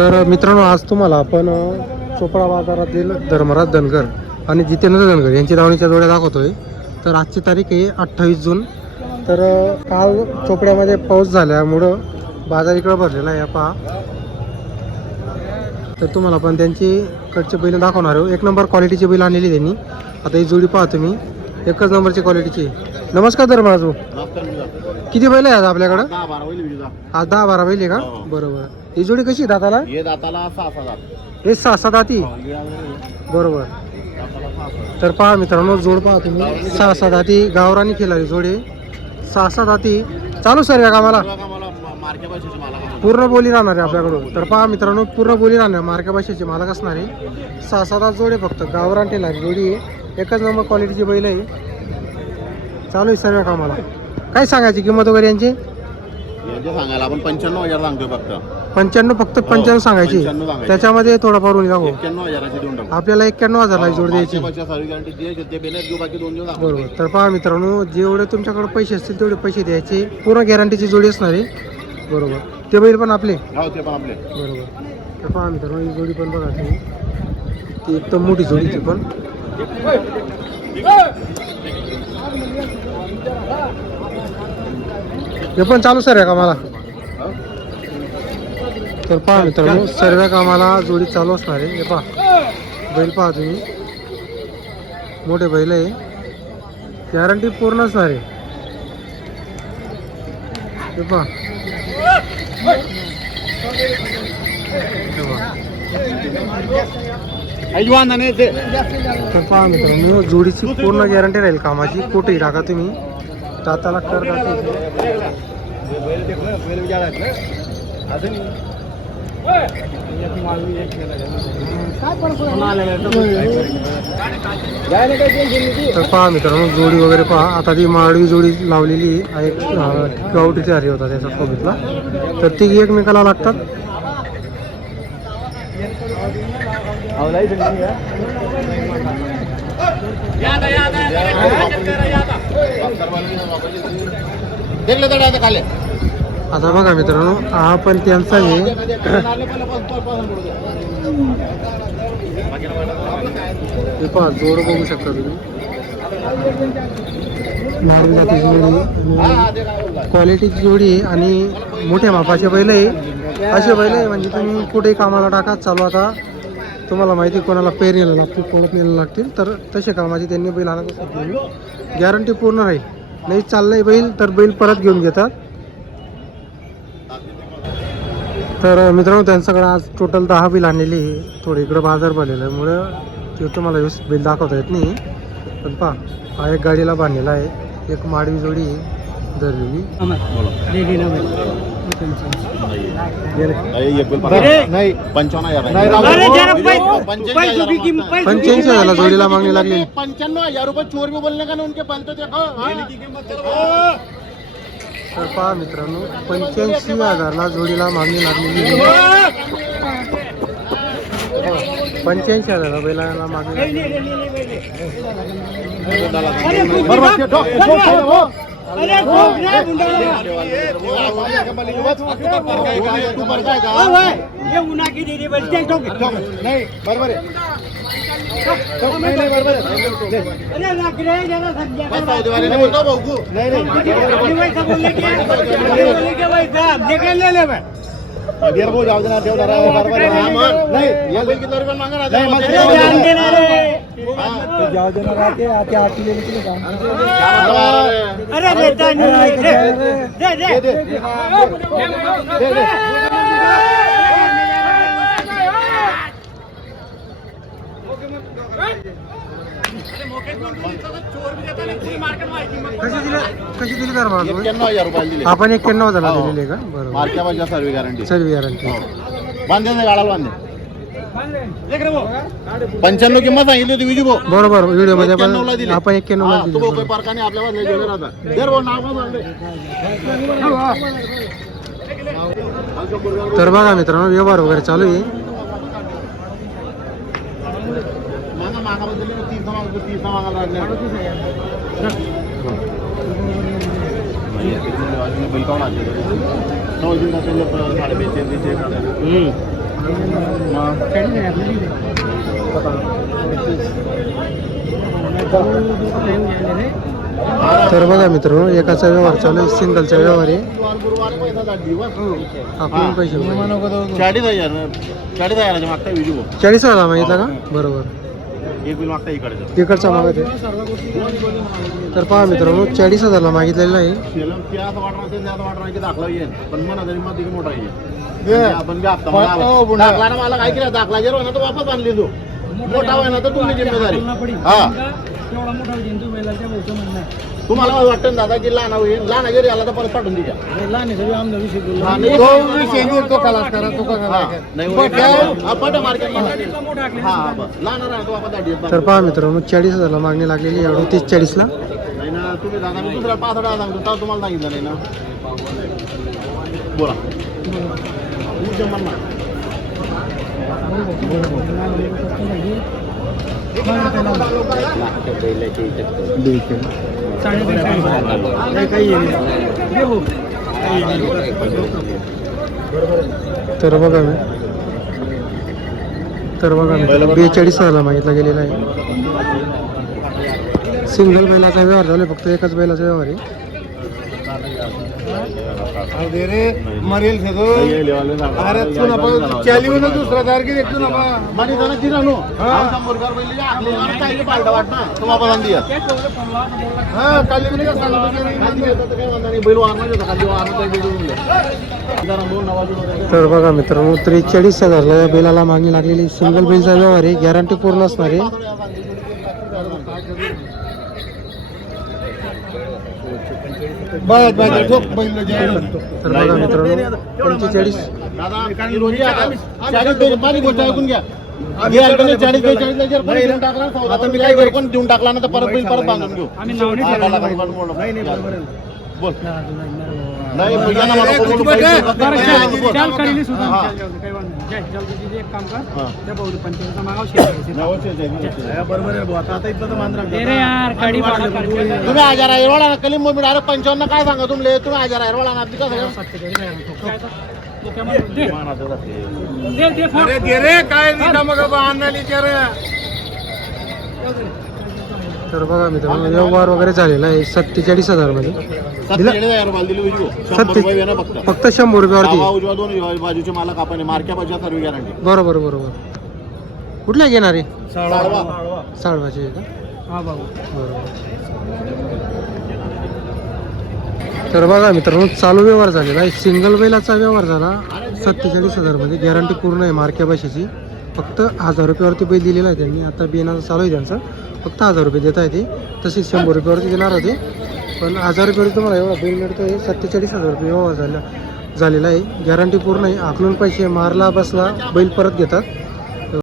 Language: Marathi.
तर मित्रांनो, आज तुम्हाला आपण चोपडा बाजारातील धर्मराज धनगर आणि जितेंद्र धनगर यांची धावणीच्या जोड्या दाखवतोय. तर आजची तारीख आहे 28 जून. तर काल चोपड्यामध्ये पाऊस झाल्यामुळं बाजार इकडं भरलेला आहे. पहा, तर तुम्हाला पण त्यांची कडचे बैल दाखवणार आहे. एक नंबर क्वालिटीची बैल आणलेली त्यांनी. आता ही जोडी पहा तुम्ही, एकच नंबरची क्वालिटीची. नमस्कार धर्मराज भाऊ, किती बैल आहे आज आपल्याकडं? आज 10-12 बैल आहे का? बरोबर. ही जोडी कशी दाताला? हे दाताला 6 दात. हे 6 दाती. बरोबर. तर पहा मित्रांनो, जोड पहा तुम्ही, 6 दाती गावरानी खिलारी जोडे, 6 दाती. चालू सर या कामाला पूर्ण बोली राहणार आहे आपल्याकडून. तर पहा मित्रांनो, पूर्ण बोली राहणार, मार्क्या भाषेचे मालक असणार आहे. 6 दात जोडे, फक्त गावरान खिलारी जोडी आहे. एकच नंबर क्वालिटीची बैल आहे. चालू आहे सर्व कामाला. काय सांगायची किंमत वगैरे यांची? यांचे सांगायला आपण 95,000 सांगतोय फक्त. 95 फक्त 95 सांगायची. 95 सांगायची. त्याच्यामध्ये थोडाफार होईल का भाऊ? 91,000ची देऊन टाकू. आपल्याला 91,000 ला जोड द्यायची. बरोबर. तर पहा मित्रांनो, जेवढे तुमच्याकडे पैसे असतील तेवढे पैसे द्यायचे. पूर्ण गॅरंटीची जोडी असणार आहे. बरोबर. ते बैल पण आपले? हो, ते पण आपले. बरोबर. तर पहा मित्रांनो, ही जोडी पण बघा तुम्ही, ती एकदम मोठी जोडी ती पण. हे पण चालू सर आहे कामाला. तर पहा मित्रांनो, सर्व कामाला जोडी चालू असणार आहे. हे पहा बैल, पहा तुम्ही, मोठे बैल आहे, गॅरंटी पूर्ण असणार आहे. हे पहा, तर पहा मित्रांनो, जोडीची पूर्ण गॅरंटी राहील कामाची. कुठेही टाका तुम्ही, दाताला कर तर पहा मित्रांनो, जोडी वगैरे पहा. आता ती माळवी जोडी लावलेली आहे. एक गावठीचा हरी होता त्याचा कोबीतला. तर ती एकमेकाला लागतात. आता बघा मित्रांनो, हा पण त्यांचा आहे. पहा, जोड बघू शकता तुम्ही, नारळी जातीची जोडी, क्वालिटीची जोडी आहे आणि मोठ्या मापाचे बैल आहे. असे बैल आहे म्हणजे तुम्ही कुठेही कामाला टाका. चालू आता तुम्हाला माहिती, कोणाला पेरणीला लागतील, कोणत्याला लागतील, तर तसे कामाचे त्यांनी बैल आणत असतात. गॅरंटी पूर्ण राहील. नाही चाललंय बैल तर बैल परत घेऊन घेतात. तर मित्रांनो, त्यांच्याकडे आज टोटल 10 बैल आणलेली आहे. थोडी इकडं बाजार भरलेला आहे मुळे ते तुम्हाला व्यवस्थित बैल दाखवता येत नाही. पण पहा, हा एक गाडीला बांधलेला आहे. एक माडवी जोडी धरलेली. नाही 85,000 जोडीला मागणी लागली. 95,000 रुपये चोर भी बोलने का ना उनके बनते थे. तर पहा मित्रांनो, 85,000 जोडीला मागणी लागलेली. 85,000 बैलाला मागणी लागलेली. कशी दिली तर 91,000 रुपये दिले. आपण 91,000 दिलेली आहे का? बरोबर. मार्क्या भाषा सर्व गॅरंटी. सर्व गॅरंटी. बांधे नाही, गाळाला बांधे. 95 किंमत सांगितली होती विजू भाऊ. बरोबर. व्हिडिओ मध्ये आपण 91 ला दिले. 91 तो भाऊ काही पारखाने आपल्याला लय गेले राहतात. दर भाऊ नाव सांगले. तर बघा मित्रांनो, व्यवहार वगैरे चालू आहे. मागाबद्दल 30 मागायला लागले. बैल कोण आहे? 9 दिन का साडे 25 दिन तर बघा मित्रांनो, एकाचा व्यवहार चालू आहे, सिंगलचा व्यवहार आहे. आपण पैसे 40,000 मागता विजू 40,000 मागितला का? बरोबर. एक बिल मागता इकडे तिकडचा मागत आहे. तर पहा मित्रांनो, 40,000 मागितलेला आहे. दाखला येईल पण मला तरी मग मोठा येईल आपण दाखला ना मला काय केलं दाखला जर ना तर वापस आणली तू मोठा होय ना तर तुमची जिम्मेदारी हा तुम्हाला वाटतं दादा की लहान होईल लहान जरी आला तर परत पाठवून द्या तर पहा मित्रांनो, 40,000 मागणी लागलेली आहे. 38-40ला. नाही ना तुम्ही दादा मी दुसऱ्या 5,000 सांगतो तुम्हाला सांगितलं नाही ना बोला तर बघा मी 42,000 मागितला गेलेला आहे. सिंगल बैलाचा व्यवहार झाला, फक्त एकाच बैलाचा व्यवहार आहे. दुसरा तारखे देखतो ना मानी जाना तिला नो तर बघा मित्रांनो, 43,000 या बैलाला मागणी लागलेली. सिंगल बैलचा व्यवहार आहे, गॅरंटी पूर्ण असणार आहे. तर बघा मित्रांनो, 45. पण देऊन टाकला ना तर परत बिल परत बांधून घेऊ बोल नाही तुम्ही 1000 एरवाळा कलीम मोमी डायरेक्ट 55 काय सांगा तुमले तुम्ही 1000 एरवाळा ना कसं तर बघा मित्रांनो, व्यवहार वगैरे झालेला आहे 47,000 मध्ये. फक्त 100 रुपयावरती. बाजूचे मालक आपण मार्क्या बाजूच्या सर्व गॅरंटी बरोबर बरोबर. कुठल्या घेणार आहे? साळवाचे आहे का? बरोबर. तर बघा मित्रांनो, चालू व्यवहार झालेला आहे. सिंगल बैलाचा व्यवहार झाला 47,000 मध्ये, गॅरंटी पूर्ण आहे मार्क्या भाषेची. फक्त 1000 रुपयावरती बैल दिलेला आहे त्यांनी. आता बियाणं चालू आहे त्यांचं, फक्त 1000 रुपये देत आहे ते. तसेच 100 रुपयावरती देणार होते, पण 1000 रुपयावरती तुम्हाला एवढा बैल मिळतो आहे. 47,000 रुपये व्यवहार झालेला आहे. गॅरंटी पूर्ण आहे. आखलून पैसे मारला बसला बैल परत घेतात.